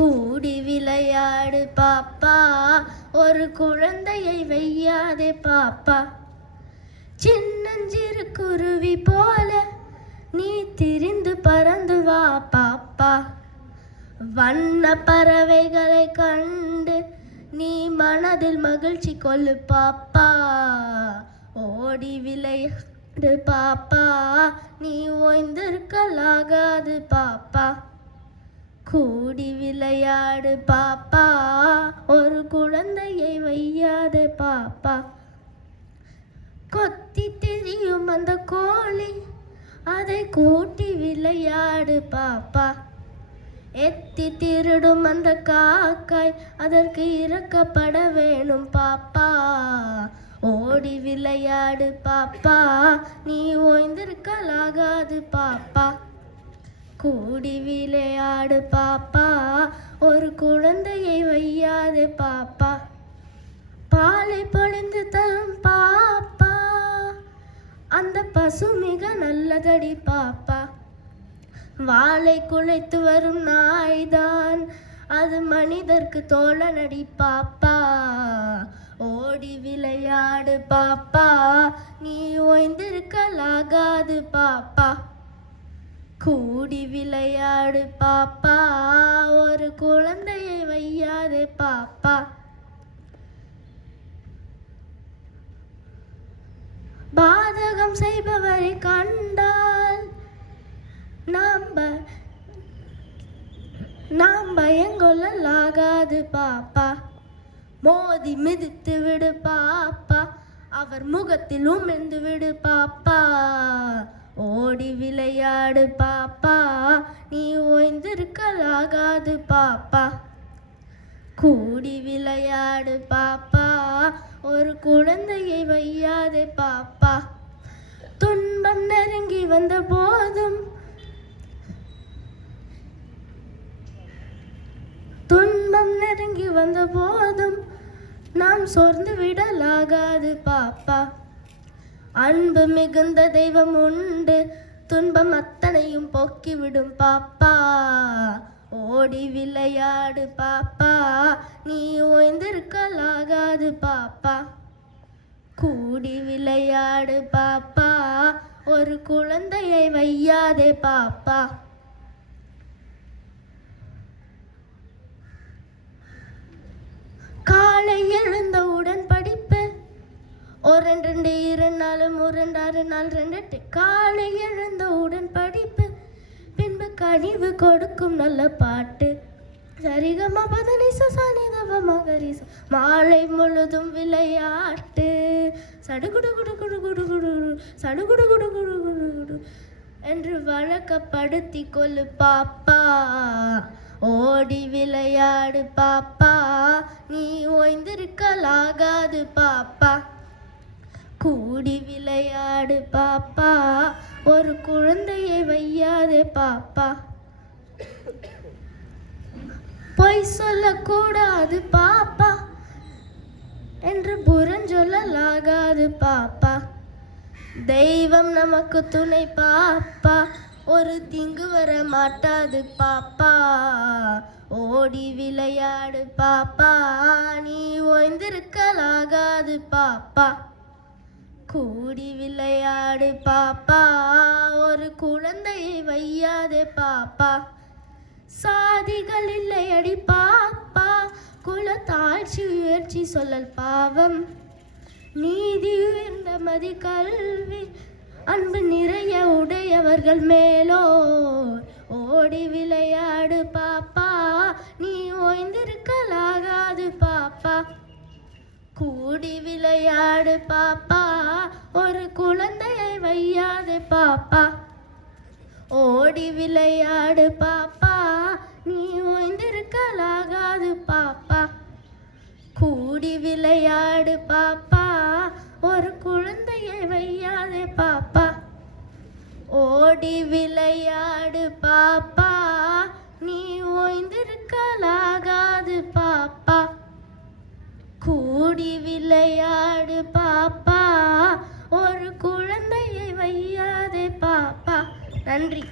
கூடி விளையாடு பாப்பா, ஒரு குழந்தையை வையாதே பாப்பா. சின்னஞ்சிறு குருவி போல நீ திரிந்து பறந்து வா பாப்பா. வண்ண பறவைகளை கண்டு நீ மனதில் மகிழ்ச்சி கொள்ளு பாப்பா. ஓடி விளையாடு பாப்பா, நீ ஓய்ந்திருக்கலாகாது பாப்பா. கூடி விளையாடு பாப்பா, ஒரு குழந்தையை வையாதே பாப்பா. கொத்தி திரியும் அந்த கோழி, அதை கூட்டி விளையாடு பாப்பா. எத்தி திருடும் அந்த காக்காய், அதற்கு இறக்கப்பட வேணும் பாப்பா. ஓடி விளையாடு பாப்பா, நீ ஓய்ந்திருக்கலாகாது பாப்பா. கூடி விளையாடு பாப்பா, ஒரு குழந்தையை வையாதே பாப்பா. பாலை பொழிந்து தரும் பாப்பா, அந்த பசு மிக நல்லதடி பாப்பா. வாளை குலைத்து வரும் நாய்தான், அது மனிதர்க்கு தோழனடி பாப்பா. ஓடி விளையாடு பாப்பா, நீ ஓய்ந்திருக்கலாகாது பாப்பா. கூடி விளையாடு பாப்பா, ஒரு குழந்தையை வையாதே பாப்பா. பாதகம் செய்பவரை கண்டால் நாம் பயங்கொள்ளலாகாது பாப்பா. மோதி மிதித்து விடு பாப்பா, அவர் முகத்தில் உமிழ்ந்து விடு பாப்பா. ஓடி விளையாடு பாப்பா, நீ ஓய்ந்திருக்கலாகாது பாப்பா. கூடி விளையாடு பாப்பா, ஒரு குழந்தையை வையாதே பாப்பா. துன்பம் நெருங்கி வந்த போதும் நாம் சோர்ந்து விடலாகாது பாப்பா. அன்பு மிகுந்த தெய்வம் உண்டு, துன்பம் அத்தனையும் போக்கிவிடும் பாப்பா. ஓடி விளையாடு பாப்பா, நீ ஓய்ந்திருக்கலாகாது பாப்பா. கூடி விளையாடு பாப்பா, ஒரு குழந்தையை வையாதே பாப்பா. காலை எழுந்தவுடன் படிப்பு, 1 2 2 4 3 6 4 2 8. காலை எழுந்தவுடன் படிப்பு, பின்பு கனிவு கொடுக்கும் நல்ல பாட்டு. சரிகமா பதனிச சனிதவ மகரிச. மாலை முழுதும் விளையாட்டு, சடுகுடு குடு குடு குடு குடு சடுகுடு குடு குடு குடு குடு என்று வழக்கப்படுத்தி கொள்ளு பாப்பா. ஓடி விளையாடு பாப்பா, நீ ஓய்ந்திருக்கலாகாது பாப்பா. கூடி விளையாடு பாப்பா, ஒரு குழந்தையை வையாதே பாப்பா. பொய் சொல்லக்கூடாது பாப்பா என்று புறஞ்சொல்லலாகாது பாப்பா. தெய்வம் நமக்கு துணை பாப்பா, ஒரு தீங்கு வர மாட்டாது பாப்பா. ஓடி விளையாடு பாப்பா, நீ ஓய்ந்திருக்கலாகாது பாப்பா. கூடி விளையாடு பாப்பா, ஒரு குழந்தையை வையாதே பாப்பா. சாதிகள் இல்லை அடி பாப்பா, குலத்தாழ்ச்சி உயர்ச்சி சொல்லல் பாவம். நீதி உயர்ந்த மதி கல்வி, அன்பு நிறைய உடையவர்கள் மேலோ. ஓடி விளையாடு பாப்பா, நீ ஓய்ந்திருக்கலாகாது பாப்பா. கூடி விளையாடு பாப்பா, ஒரு குழந்தையை வையாதே பாப்பா. ஓடி விளையாடு பாப்பா, நீ ஓய்ந்திருக்கலாகாது பாப்பா. கூடி விளையாடு பாப்பா, ஒரு குழந்தையை வையாதே பாப்பா. ஓடி விளையாடு பாப்பா, நீ ஓய்ந்திருக்கலாகாது பாப்பா. கூடி விளையாடு பாப்பா, ஒரு குழந்தையை வையாதே பாப்பா. நன்றி.